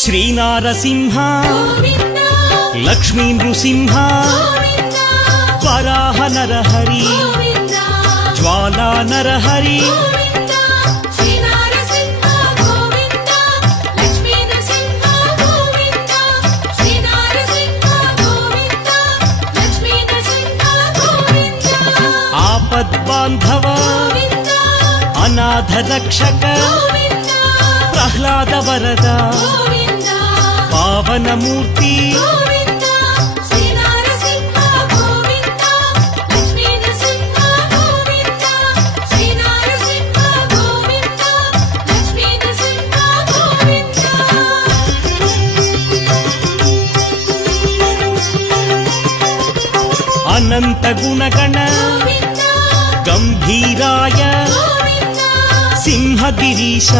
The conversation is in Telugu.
శ్రీనారసింహ లక్ష్మీ నృసింహ వరాహ నరహరి జ్వాలా నరహరి ఆపద్బాంధవ అనాథ రక్షక ప్రహ్లాద వరద పావనమూర్తి అనంత గుణగణ గంభీరాయ సింహగిరీశ